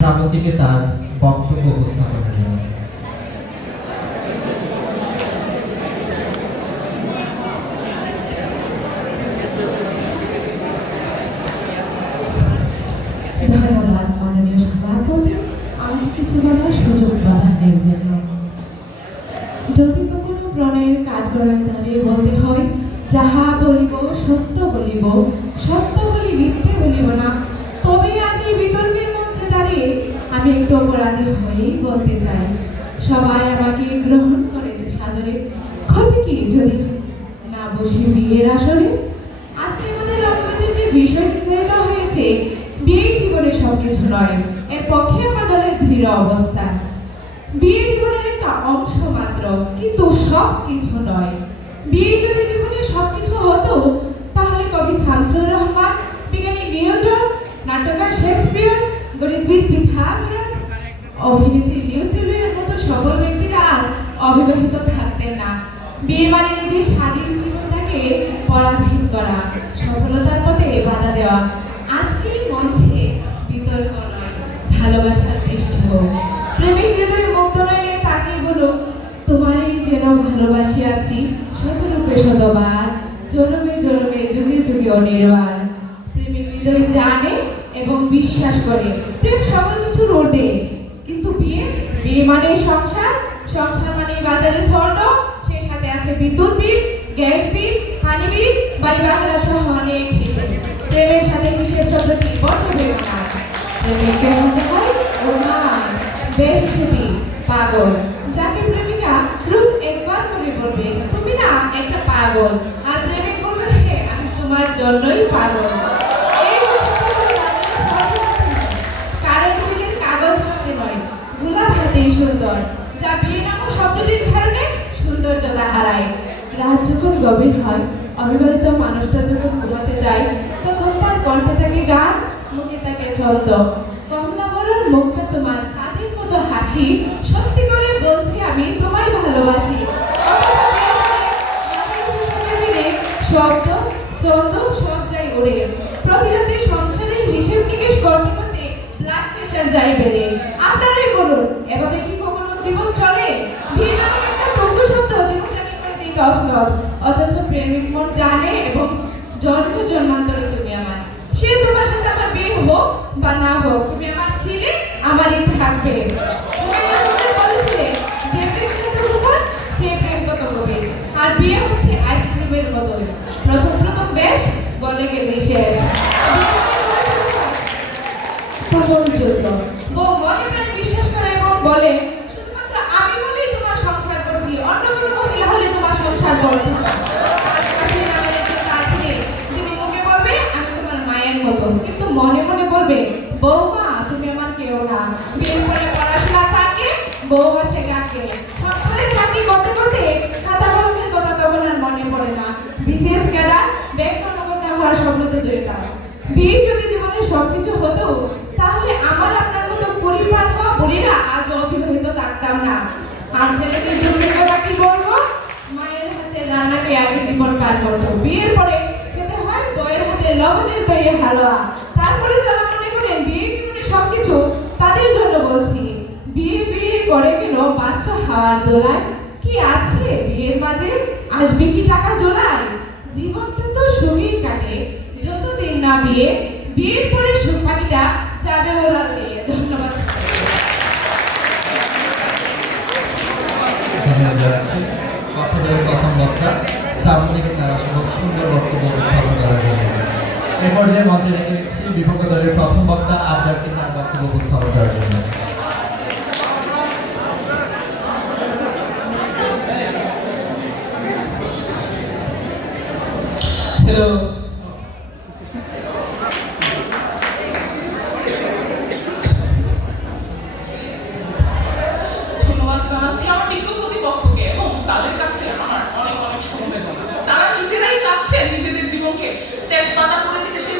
শ্রাবন্তীকে তার বক্তব্য উপস্থাপনের জন্য। যদি কখনো প্রণয়ের বলতে হয়, যাহা বলিব, সত্য বলিব, সত্য বলি, মিথ্যে বলিব না তবে আজ এই বিতর্কের মঞ্চে আমি একটু অপরাধী হয়েই বলতে চাই। সবাই আমাকে গ্রহণ করেছে সাদরে। ক্ষতি কি যদি না বসে বিয়ের আসরে? আজকে আমাদের বিষয় নির্ধারিত হয়েছে বিয়ে জীবনে সবকিছু নয়, এর পক্ষে আমাদের দৃঢ় অবস্থান বিয়ে জীবনের একটা অংশ মাত্র, কিন্তু সব কিছু নয়। বিয়ে যদি জীবনে সবকিছু হতো, তাহলে কবি শামসুর রহমান, বিজ্ঞানী নিউটন নাটকার শেক্সপিয়ার গণিতবিদ পিথাগোরাস অভিনেত্রী লিউসিলিয়ার মতো সফল ব্যক্তিরা আজ অবিবাহিত থাকতেন না। বিয়ে মানে নিজের স্বাধীন জীবনটাকে পরাধীন করা, সফলতার পথে বাধা দেওয়া। আজকের মঞ্চে বিতর্ক নয়, ভালোবাসার পৃষ্ঠ। প্রেমিক হৃদয় মুক্ত নয় তাকে বলো, তোমারই যেন ভালোবাসি আছি শতরূপে শতবার, জনমে জনমে যুগে যুগে অনির্বার। প্রেমিক হৃদয় জানে এবং বিশ্বাস করে। প্রেম সকল কিছুর ঊর্ধ্বে কিন্তু বিয়ে বিয়ে মানে সংসার সংসার মানে বাজারের ফর্দ সেই সাথে আছে বিদ্যুৎ বিল, গ্যাস বিল, পানি বিল বাড়ি বাহারা সহ অনেক হিসেব। প্রেমের সাথে হিসেব শব্দটি বন্ধ হয়ে না প্রেমিককে হতে হয়, ও বেহিসেবি, পাগল। যাকে প্রেমিকা রূপ একবার করে বলবে, তুমি না একটা পাগল। আর প্রেমিক বলবে হে আমি তোমার জন্যই পাগল এই হচ্ছে রাজনীতির ফর্দ। কারণ দিলের কাগজ হাতে নয় গোলাপ হাতেই সুন্দর যা বিয়ে নামক শব্দটির কারণে সৌন্দর্যতা হারায় গভীর হয়। অবিবাহিত মানুষটা যখন ঘুমাতে যায় তখন তার কণ্ঠে থাকে গান, মুখে থাকে ছন্দ। কমলা বরণ, মুখটা তোমার ছাদের মতো হাসি। সত্যি করে বলছি, আমি তোমায় ভালোবাসি। শব্দ চন্দ সব যাই ওড়ে। প্রতিরাতে সংসারের হিসেব নিকেশ করতে করতে ব্লাড প্রেশার যাই বেড়ে। আপনারাই বলুন, এভাবে কি কখনো জীবন চলে? বিয়ে একটা প্রজ্ঞ শব্দ জীবনটাকে করে দিই তছনছ। অথচ প্রেমিক মন জানে এবং জন্ম জন্মান্তরে তুমি আমার। সে তোমার সাথে আমার বিয়ে হোক বা না হোক, তুমি আমার ছিলে, আমারই থাকবে। তুমি আর বিয়ে হচ্ছে আইসক্রিমের মতোই প্রথম প্রথম বেশ, বলে গেলে শেষ। প্রথম যুদ্ধ। বউ মনে প্রাণে বিশ্বাস করে এবং বলে শুধুমাত্র আমি বলেই তোমার সংসার করছি অন্য কোনো মহিলা হলে তোমার সংসার করতো না। আশেপাশে আমার একজন আছে, যিনি মুখে বলবে আমি তোমার মায়ের মতো কিন্তু মনে মনে বলবে বৌমা, তুমি আমার কেউ না। বিয়ের পরে পড়াশোনা চাকে বউ আসে গাকে সংসারে চাকরি করতে করতে খাতা কলমের কথা তখন আর মনে পড়ে না। বিশেষ ক্যাডার, ব্যাংক কর্মকর্তা হওয়ার স্বপ্ন তো দূরে বিয়ে যদি জীবনে সবকিছু হতো, তাহলে আমার আপনার মতো পরিবার হওয়া বলিরা আজ অবিবাহিত থাকতাম না। আর ছেলেদের জন্য কি বলব? মায়ের হাতে রান্নাকে আগে জীবন পার করতো। বিয়ের পরে খেতে হয় বইয়ের হাতে লবণের তৈরি হালুয়া তারপরে যারা মনে করেন বিয়ে জীবনে সবকিছু তাদের জন্য বলছি বিয়ে বিয়ে করে কেন হাওয়ার দোলায় কি আছে? বিয়ের মাঝে আসবে কি টাকা জোলায় জীবনটা তো সুখেই কাটে। যতদিন না বিয়ে, বিয়ের পরে সুখ পাখিটা যাবে ওরা দিয়ে ধন্যবাদ। এ পর্যায়ে মঞ্চে রেখে দিচ্ছি বিপক্ষ দলের প্রথম বক্তা আবদারকে তার বক্তব্য উপস্থাপন করার জন্য। হ্যালো ধন্যবাদ জানাচ্ছি আমার বিজ্ঞ প্রতিপক্ষকে এবং তাদের কাছে আমার অনেক অনেক সমবেদনা। তারা নিজেরাই চাচ্ছেন নিজেদের জীবনকে তেজপাতা করে দিতে সেই